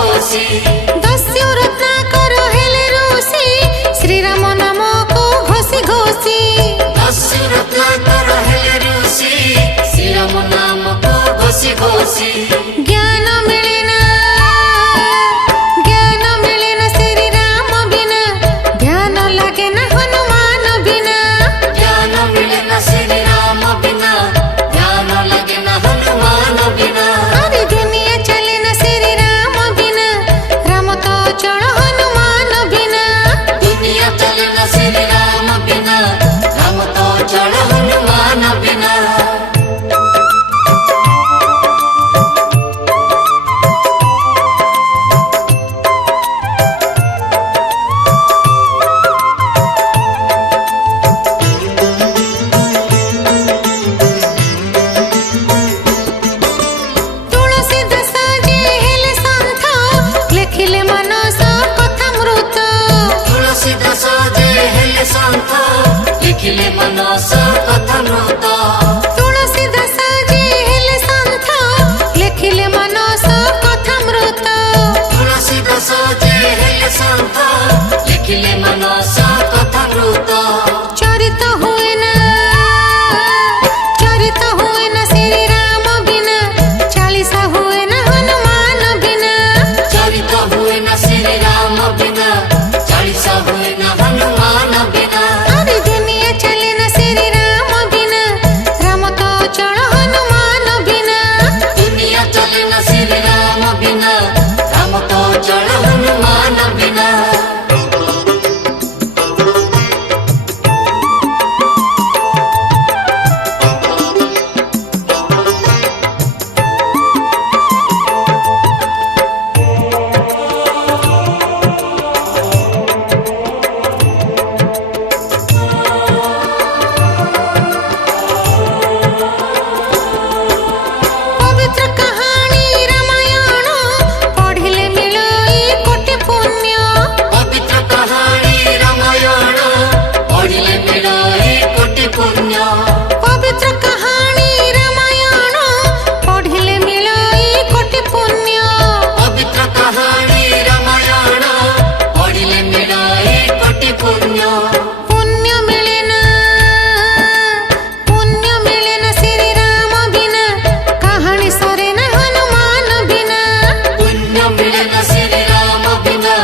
घोषी दस्यु रत्नाकर हेले ऋषि श्रीराम नाम को घोषी घोषी दस्यु रत्नाकर हेले ऋषि श्रीराम नाम को घोषी घोषी ज्ञान मिले ना श्री राम बिना ध्यान लगे ना हनुमान बिना ज्ञान मिले न श्री राम बिना ध्यान लगे न हनुमान बिना अरे दुनिया चले ना श्री राम बिना राम तो चढ़ हनुमान बिना दुनिया चले न श्री राम बिना राम तो चढ़ हनुमान बिना तुलसी दास जे हेले संत लेखिले मानस कथामृत तुलसी दास जे हेले संत लिखिले मनस कथामृत तुलसी दास जे हेले संत लेखिले मानस कथामृत तुलसी दास जे हेले संत लिखिले मनस कथामृत चरित हुए ना श्री राम बिना चालीसा हुए ना हनुमान बिना चरित हुए न श्री राम बिना चालीसा हुए न हनुमान बिना अरे दुनिया चले ना श्री राम बिना राम तो चढ़ हनुमान बिना दुनिया चले न श्री राम बिना राम तो चढ़ हनुमान बिना पवित्र कहानी रामायण पढ़िले मिलोई कोटि पुण्य पवित्र कहानी रामायण पढ़िले मिलोई कोटि पुण्य पवित्र कहानी रामायण पढ़िले मिलोई कोटि पुण्य पवित्र कहानी रामायण पढ़िले मिलोई कोटि पुण्य पुण्य मिले ना श्री राम बिना कहानी सरे ना हनुमान बिना पुण्य मिले न श्री राम बिना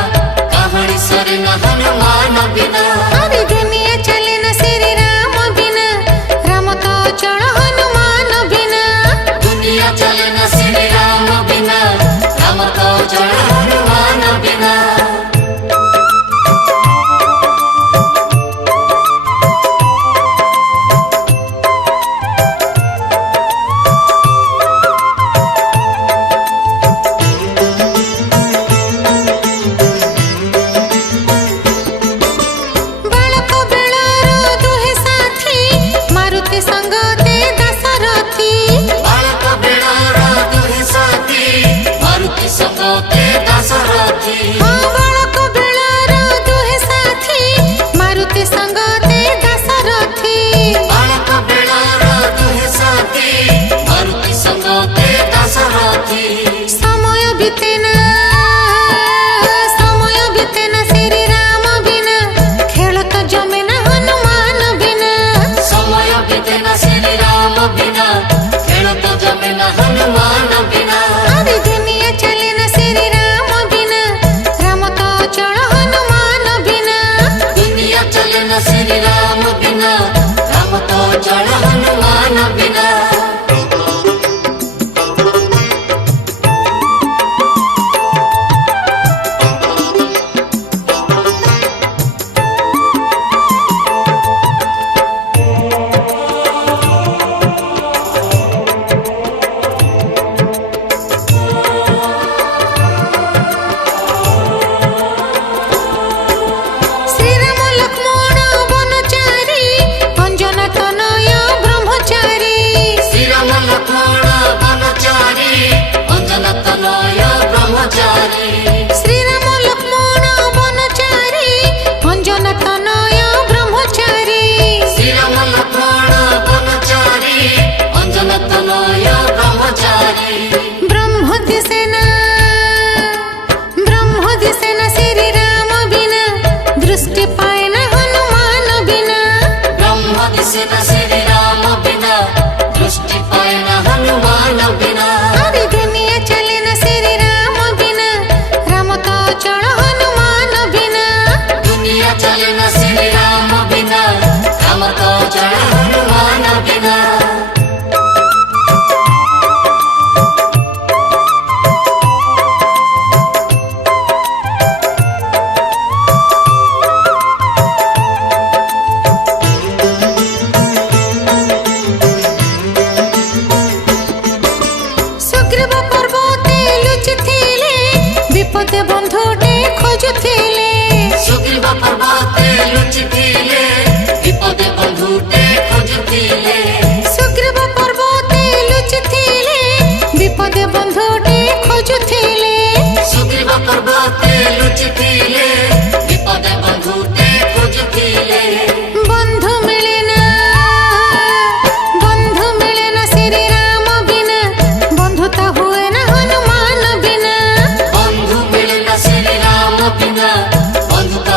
कहानी सरे न हनुमान बिना अरे दुनिया चले ना श्री राम बिना राम तो चढ़ हनुमान बिना दुनिया चले न श्री राम बिना राम तो चढ़ हनुमान बिना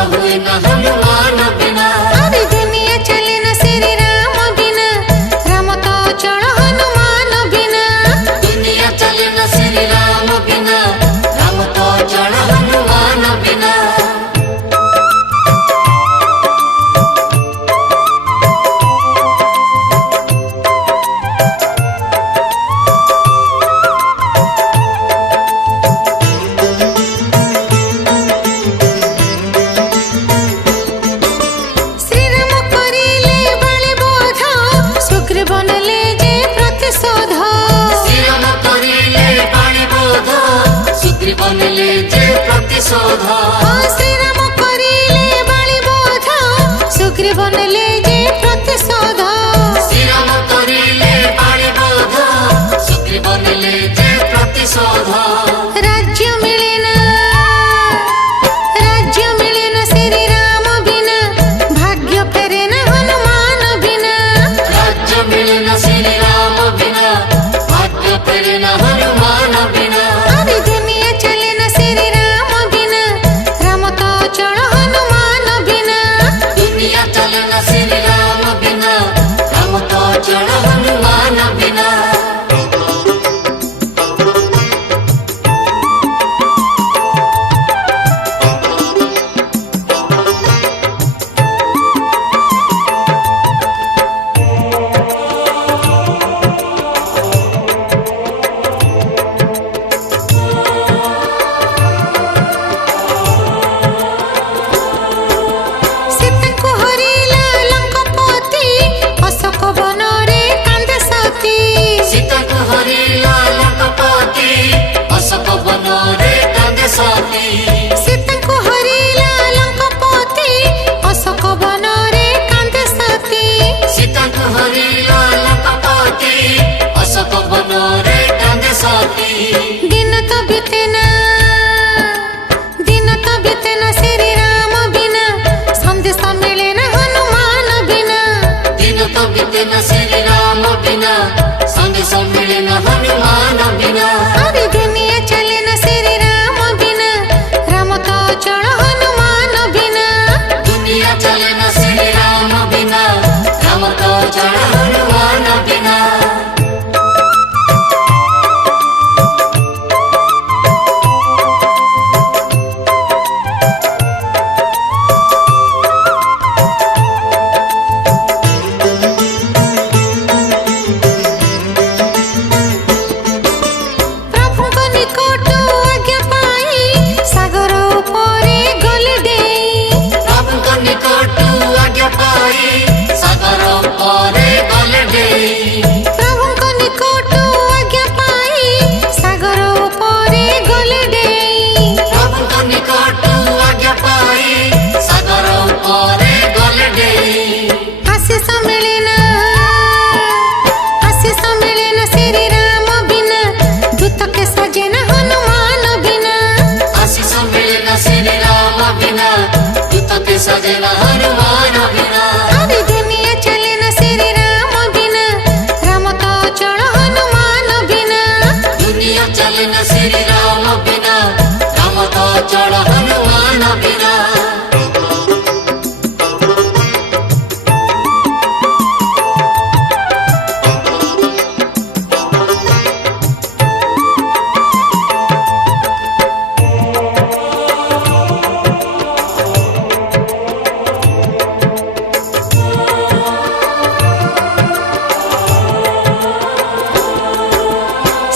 हुए न हनुमान बिना। अरे दुनिया चले न श्री राम बिना, राम तो चढ़ हनुमान बिना। दुनिया चले न श्री राम बिना, राम तो चढ़ हनुमान बिना। श्रीराम करिले बलि बोध, सुग्रीव नेले जे प्रतिशोध। श्रीराम करिले बलि बोध, सुग्रीव नेले जे प्रतिशोध। श्रीराम करिले बलि बोध, सुग्रीव नेले जे प्रतिशोध। श्रीराम करिले बलि बोध, सुग्रीव नेले जे प्रतिशोध। राज्य मिले न, राज्य मिले न श्री राम बिना, भाग्य फेरे न हनुमान बिना। राज्य मिले न श्री राम बिना, भाग्य फेरे न हनुमान बिना। अरे दुनिया चले न श्री राम बिना, राम तो चढ़ हनुमान बिना। दुनिया चले न श्री राम बिना, राम तो चढ़ हनुमान बिना। सीताଙ୍କୁ हरिला लंकापति, अशोक वନରେ कांदे सती। सीताକୁ हरिला लंकापति, अशोक वନରେ कांदे सती। सीताଙ୍କୁ हरिला लंकापति, अशोक वନରେ कांदे सती। सीताକୁ हरिला लंकापति, अशोक वନରେ कांदे सती। दिन तो बीते ना, दिन तो बीते ना श्री राम बिना, संदेश मिले न हनुमान बिना। दिन तो बीते न श्री राम बिना, संदेश मिले न हनुमान बिना। अरे दुनिया चले न श्री राम बिना, राम तो चढ़ हनुमान बिना। दुनिया चले न श्री राम बिना, राम तो चढ़ हनुमान बिना। प्रभुଙ୍କ निकट आज्ञा पाई, सागर उपरे गले डेई। प्रभुଙ୍କ निकट आज्ञा पाई, सागर उपरे गले डेई। प्रभुଙ୍କ निकट आज्ञा पाई, सागर उपरे गले डेई। प्रभुଙ୍କ निकट आज्ञा पाई, सागर उपरे गले डेई। आशीष मिले न, आशीष मिले न श्री राम बिना, दूत के सजे न हनुमान बिना। आशीष मिले न श्री राम बिना, दूत के सजे न हनुमान बिना। अरे दुनिया चले न श्री राम बिना, राम तो चढ़ हनुमान बिना। दुनिया चले न श्री राम बिना, राम तो चढ़ हनुमान बिना।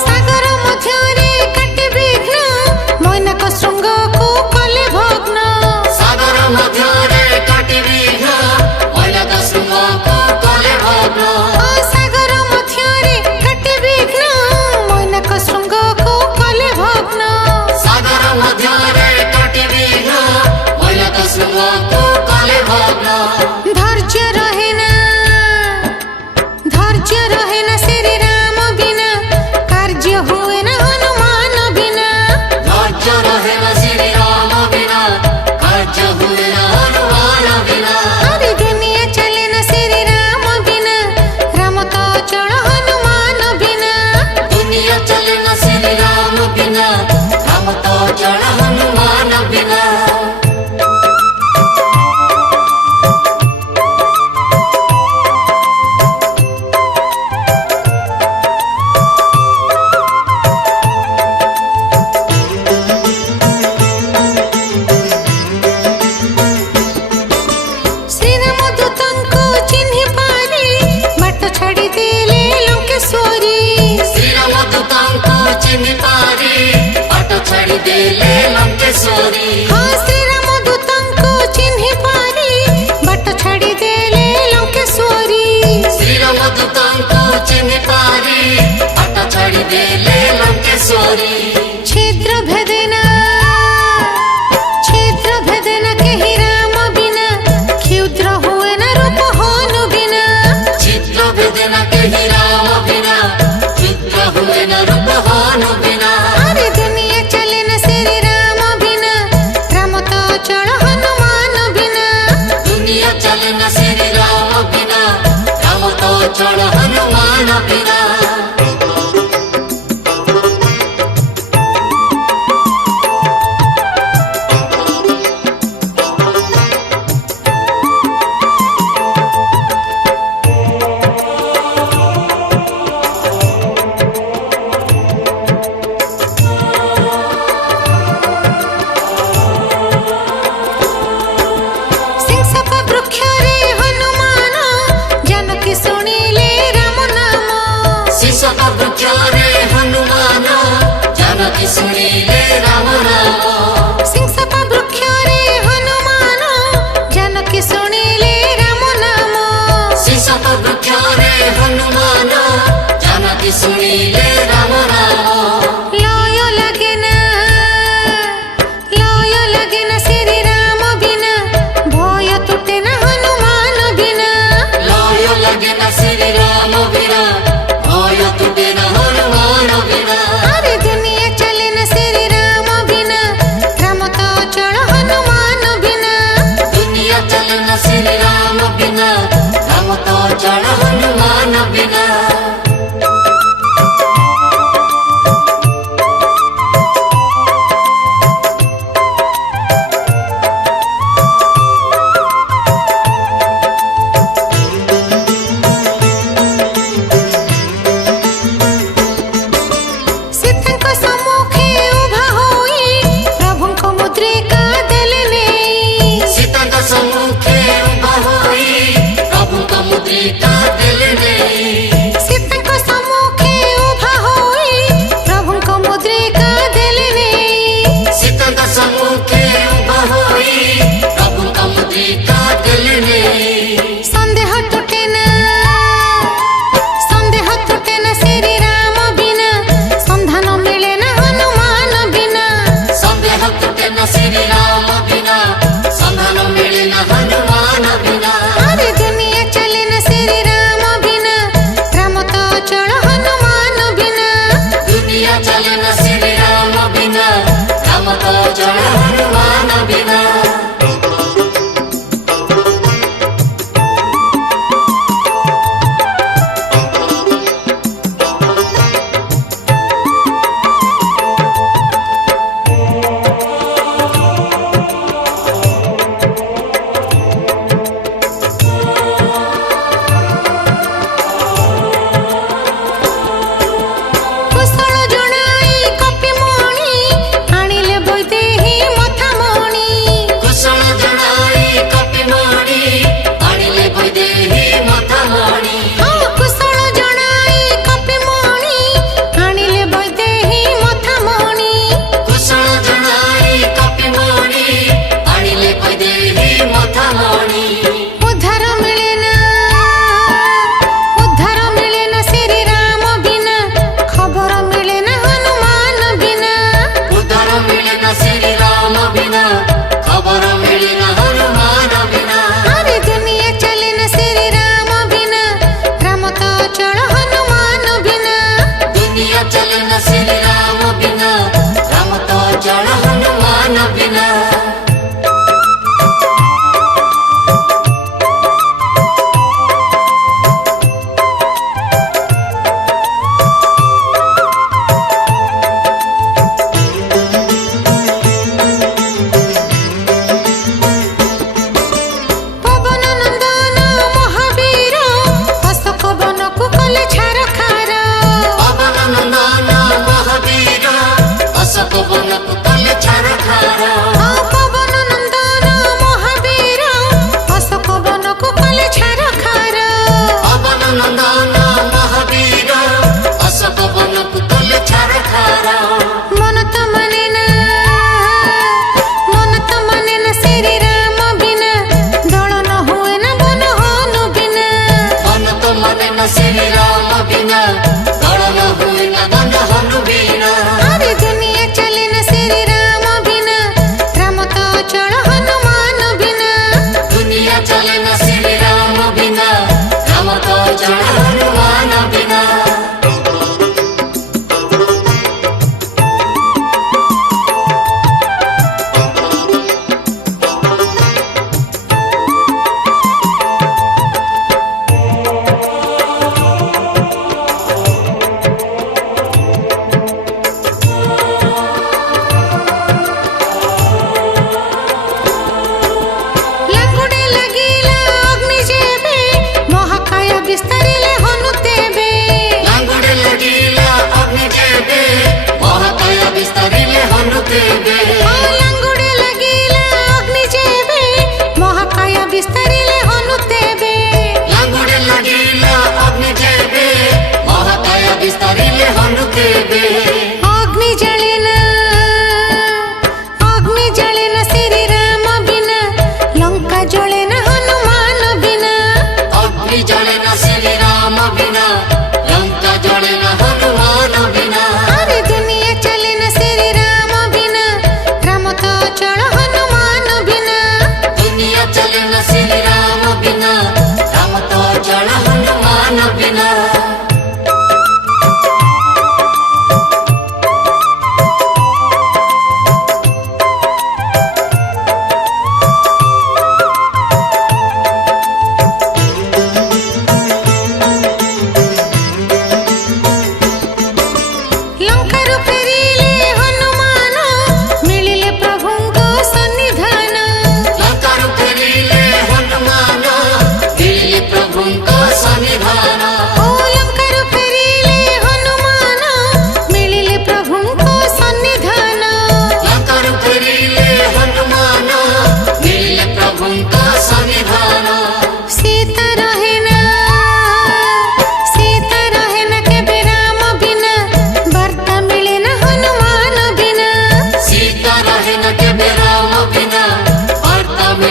सागर ମଧ୍ୟରେ କାଟି ବିଘ୍ନ, ମୈନାକ ଶୃଙ୍ଗକୁ କଲେ ଭଗ୍ନ। सागर ମଧ୍ୟରେ କାଟି ବିଘ୍ନ, ମୈନାକ ଶୃଙ୍ଗକୁ କଲେ ଭଗ୍ନ। सागर ମଧ୍ୟରେ କାଟି ବିଘ୍ନ, ମୈନାକ ଶୃଙ୍ଗକୁ କଲେ ଭଗ୍ନ। सागर ମଧ୍ୟରେ କାଟି ବିଘ୍ନ, ମୈନାକ ଶୃଙ୍ଗକୁ କଲେ ଭଗ୍ନ। धैर्य रहे ना, धैर्य रहे ना श्री राम बिना, कार्य हुए न हनुमान बिना। धैर्य रहे न श्री राम बिना, कार्य हुए न हनुमान बिना। अरे दुनिया चले न श्री राम बिना, राम तो चढ़ हनुमान बिना। दुनिया चले न श्री राम बिना, राम तो चढ़ हनुमान बिना। ଚିହ୍ନି ପାରି ବାଟ ଛାଡ଼ି ଦେଲେ ଲଙ୍କେଶ୍ୱରୀ। ହଁ ଶ୍ରୀରାମ ଦୂତଙ୍କୁ ଚିହ୍ନି ପାରି ବାଟ ଛାଡ଼ି ଦେଲେ ଲଙ୍କେଶ୍ୱରୀ। ଶ୍ରୀରାମ ଦୂତଙ୍କୁ ଚିହ୍ନି ପାରି ବାଟ ଛାଡ଼ି ଦେଲେ ଲଙ୍କେଶ୍ୱରୀ। ଛିଦ୍ର ଭେଦେନା କେହି ରାମ ବିନା କ୍ଷୁଦ୍ର ହୁଏ ନା ରୂପ ହନୁ ବିନା। ଚିତ୍ର ଭେଦେନା କେହି ରାମ ବିନା କ୍ଷୁଦ୍ର ହୁଏ ନା ରୂପ ହନୁ ବିନା। अरे दुनिया चले न श्री राम बिना राम तो चल हनुमान बिना। दुनिया चले न श्री राम बिना राम तो चल हनुमान बिना। सिंहसप वृक्ष रे हनुमान जानकी सुनिले राम नाम। शीर्षक वृक्ष रे हनुमान जानकी सुनिले राम नाम। सिंहसप वृक्ष रे हनुमान जानकी सुनिले राम नाम। शीर्षक वृक्ष रे हनुमान जानकी सुनिले राम नाम। लय लगे न श्री राम बिना भय तुटे न हनुमान बिना। लय लगे न श्री राम बिना भय तुटे न हनुमान बिना। अरे दुनिया चले न श्री राम बिना राम तो चल हनुमान बिना। दुनिया चले न श्री राम बिना राम तो चल हनुमान बिना। सीताଙ୍କ सम्मुखे उभा होई प्रभुଙ୍କ मुद्रिका देले नेई। सीताଙ୍କ सम्मुखे उभा होई प्रभुଙ୍କ मुद्रिका देले नेई। सीताଙ୍କ सम्मुखे उभा होई प्रभुଙ୍କ मुद्रिका देले नेई। सीताଙ୍କ सम्मुखे उभा होई प्रभुଙ୍କ मुद्रिका देले नेई। संदेह टूटे न श्री राम बिना संधान मिले न हनुमान बिना। संदेह तुटे न श्री राम बिना संधान मिले न हनुमान बिना। अरे दुनिया चले न श्री राम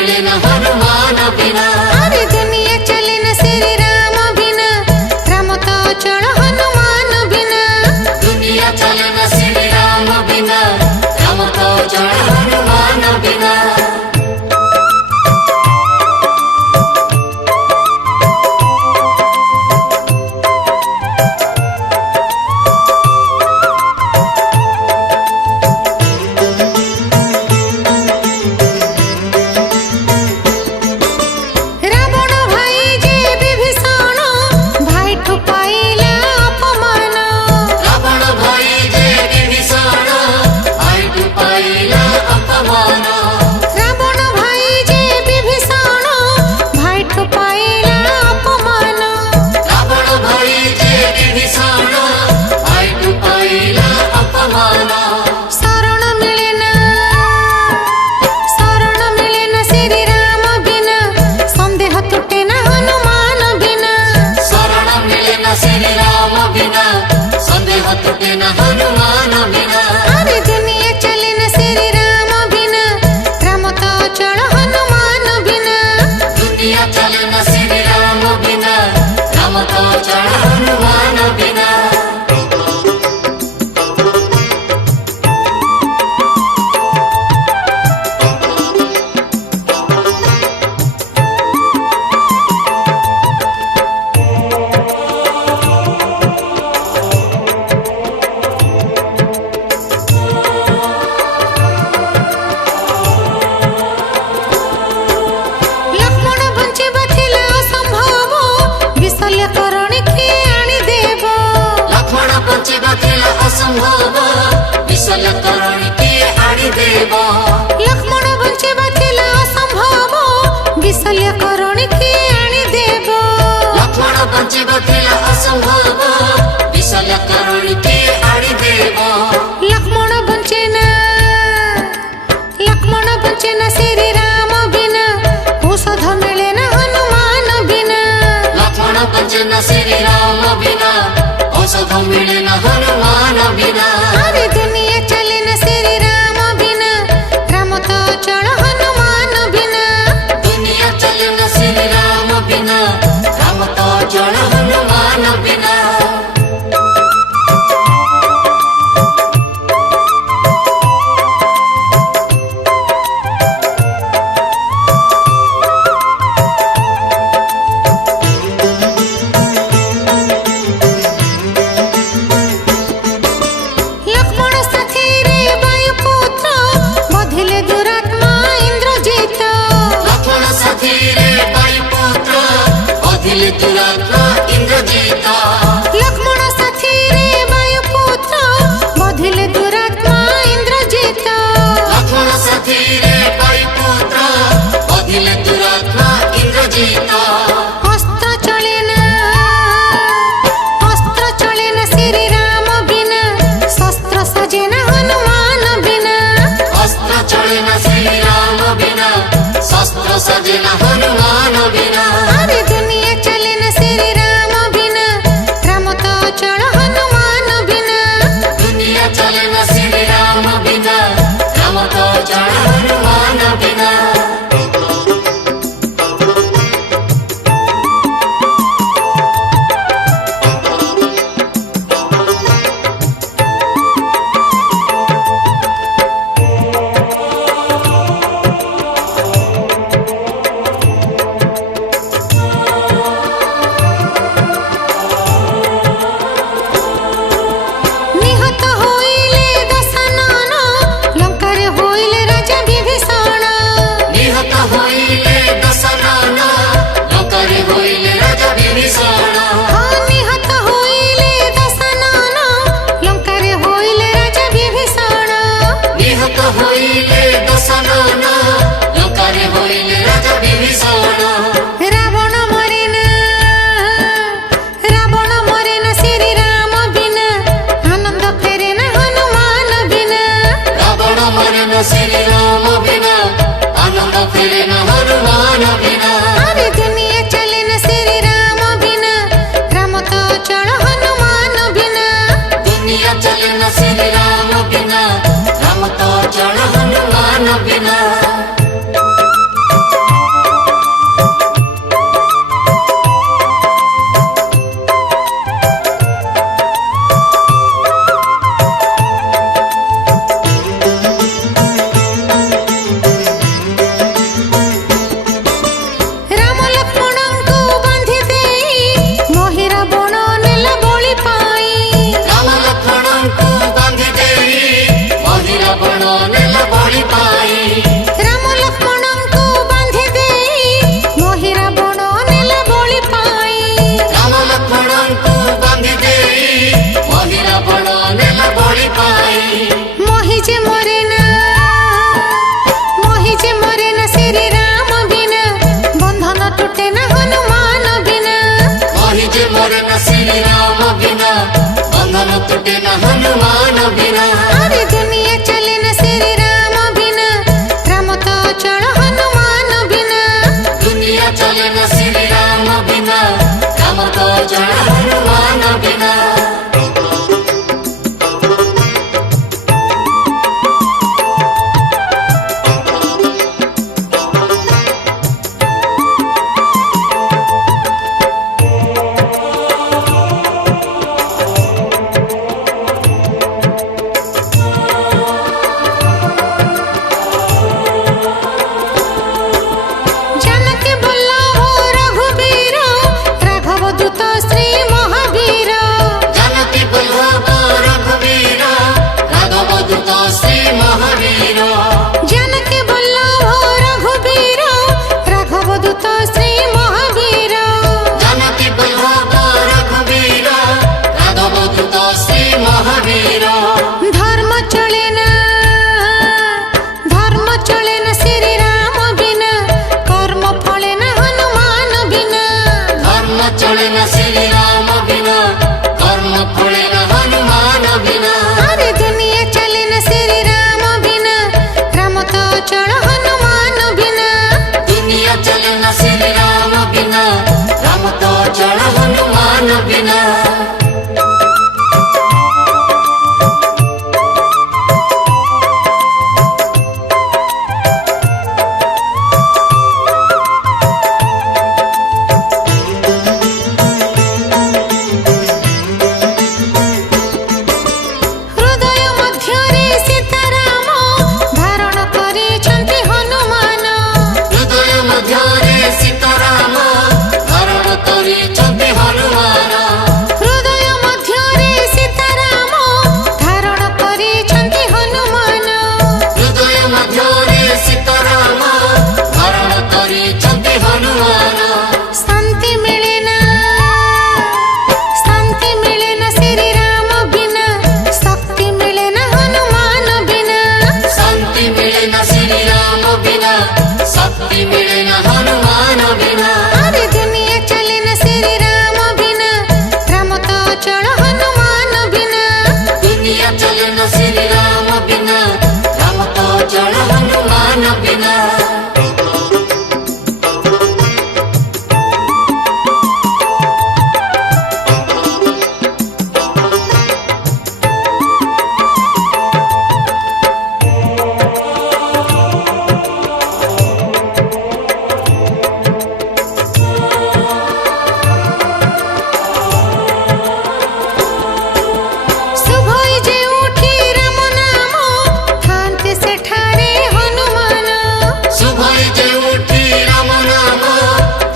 मिले न हनुमान बिना। अरे दुनिया चले न श्री राम बिना, राम तो चल हनुमान बिना। दुनिया चले न श्री राम बिना, राम तो चल हनुमान बिना। रावण भाई जे विभीषण, भाई ठुपाइला अपमान। रावण भाई जे विभीषण, भाई ठुपाइला अपमान। रावण भाई जे विभीषण, भाई ठुपाइला अपमान। रावण भाई जे विभीषण, भाई ठुपाइला अपमान। शरण मिले न श्री राम बिना, संदेह टूटे न हनुमान बिना। शरण मिले न श्री राम बिना, संदेह टूटे न हनुमान बिना। अरे दुनिया चले न श्री राम बिना, राम तो चल हनुमान बिना। दुनिया चले न श्री राम बिना, राम तो चल हनुमान बिना। लक्ष्मण बंचिबा थिला असंभव, विशल्य करणी किए आनिदेव। लक्ष्मण बंचिबा थिला असंभव, विशल्य करणी किए आनिदेव। लक्ष्मण बंचिबा थिला असंभव, विशल्य करणी किए आनिदेव। लक्ष्मण बंचिबा थिला असंभव, विशल्य करणी किए आनिदेव। लक्ष्मण बंचे न श्री राम बिना, औषध मिले न हनुमान बिना। लक्ष्मण बंचे न श्री राम बिना, औषध मिले न हनुमान बिना। अरे दुनिया चले न श्री राम बिना, राम तो चल हनुमान बिना। दुनिया चले न श्री राम बिना, राम तो चल हनुमान बिना। लक्ष्मण साथी रे वायुपुत्र, बधिले दुरात्मा इंद्रजित। लक्ष्मण साथी रे वायुपुत्र, बधिले दुरात्मा इंद्रजित। लक्ष्मण साथी रे वायुपुत्र, बधिले दुरात्मा इंद्रजित। लक्ष्मण साथी रे वायुपुत्र, बधिले दुरात्मा इंद्रजित। अस्त्र चले न श्री राम बिना, शस्त्र सजे न हनुमान बिना। अस्त्र चले न श्री राम बिना, शस्त्र सजे न हनुमान बिना। अरे दुनिया चले न श्री राम बिना, राम तो चल हनुमान बिना। दुनिया चले न श्री राम बिना, राम तो चल हनुमान बिना। टूटे न हनुमान बिना। अरे दुनिया चले न श्री राम बिना, राम तो चल हनुमान बिना। दुनिया चले न श्री राम बिना, राम तो चल हनुमान बिना। जानकी बल्लभ रघुबीर, राघव दूत श्री महावीर। जानकी बल्लभ रघुबीर, राघव दूत श्री महावीर। जानकी बल्लभ रघुबीर, राघव दूत श्री महावीर। जानकी बल्लभ रघुबीर, राघव दूत श्री महावीर। धर्म चले न श्री राम बिना, कर्म फले न हनुमान बिना। धर्म चले न श्री राम बिना, कर्म फले न हनुमान बिना। अरे दुनिया चले न श्री राम बिना, राम तो चल हनुमान बिना। दुनिया चले न श्री राम बिना, राम तो चल हनुमान बिना। हृदय मध्यरे सीताराम, धारण କରିଛନ୍ତି हनुमान। हृदय ମଧ୍ୟରେ ସୀତାରାମ ଧାରଣ କରିଛନ୍ତି ହନୁମାନ। हृदय मध्यरे सीताराम, धारण କରିଛନ୍ତି हनुमान। ହୃଦୟ ମଧ୍ୟରେ ସୀତାରାମ ଧାରଣ କରିଛନ୍ତି ହନୁମାନ। शांति मिले न श्री राम बिना, शक्ति मिले न हनुमान बिना। ଶାନ୍ତି ମିଳେ ନା ଶ୍ରୀ ରାମ ବିନା, ଶକ୍ତି ମିଳେ ନା ହନୁମାନ ବିନା। अरे दुनिया चले न श्री राम बिना, राम तो चल हनुमान बिना। दुनिया चले न श्री राम बिना, राम तो चल हनुमान बिना। शुभई जे उठी राम नाम, थान्ते सेठारे हनुमान। शुभई जे उठी राम नाम,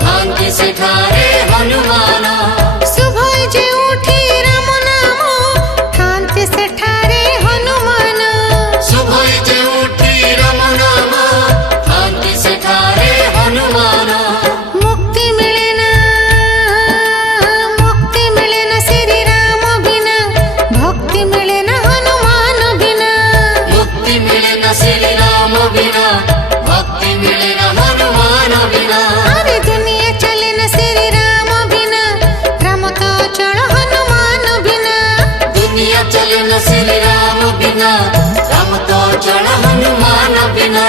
थान्ते सेठारे हनुमान। शुभई जे उठी राम नाम, थान्ते सेठारे हनुमान। शुभई जे उठी राम नाम, थान्ते सेठारे हनुमान। मुक्ति मिले न श्री राम बिना, भक्ति मिले न हनुमान बिना। मुक्ति मिले न श्री राम बिना, भक्ति मिले न हनुमान बिना। अरे दुनिया चले न श्री राम बिना, राम तो चल हनुमान बिना। दुनिया चले न श्री राम बिना, राम तो चल हनुमान बिना।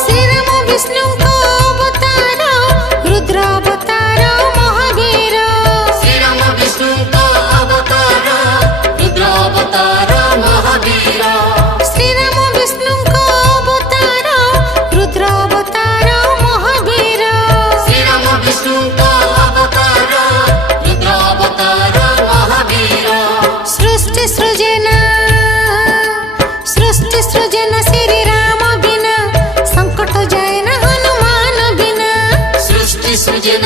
श्री राम विष्णु को अवतार, रुद्र अवतार महावीर। श्री राम विष्णु का अवतार, रुद्र अवतार महावीर। श्री राम विष्णु को अवतार, रुद्र अवतार महावीर। श्री राम विष्णु का अवतार, रुद्र अवतार महावीर। सृष्टि सृजन श्री राम बिना, संकट जाए न हनुमान बिना। सृष्टि सृजन